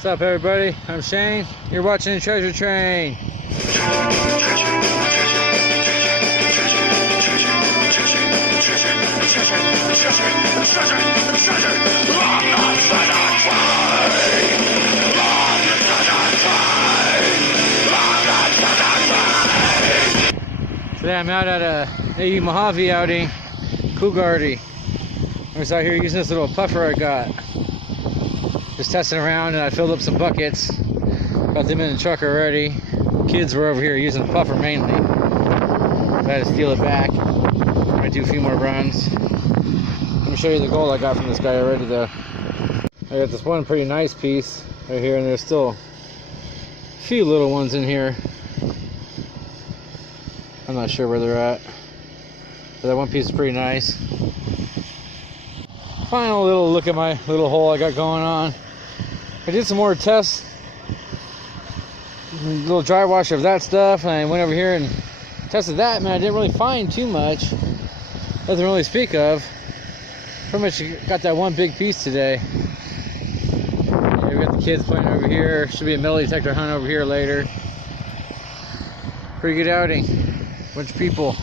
What's up, everybody? I'm Shane. You're watching the Treasure Train. Today I'm out at a AU Mojave outing, Coolgardie. I was out here using this little puffer I got. Just testing around, and I filled up some buckets. Got them in the truck already. Kids were over here using the puffer mainly. I had to steal it back. I'm gonna do a few more runs. Let me show you the gold I got from this guy already though. I got this one pretty nice piece right here, and there's still a few little ones in here. I'm not sure where they're at. But that one piece is pretty nice. Final little look at my little hole I got going on. I did some more tests, a little dry wash of that stuff, and I went over here and tested that. Man, I didn't really find too much, nothing really to speak of. Pretty much got that one big piece today. Yeah, we got the kids playing over here. Should be a metal detector hunt over here later. Pretty good outing, bunch of people.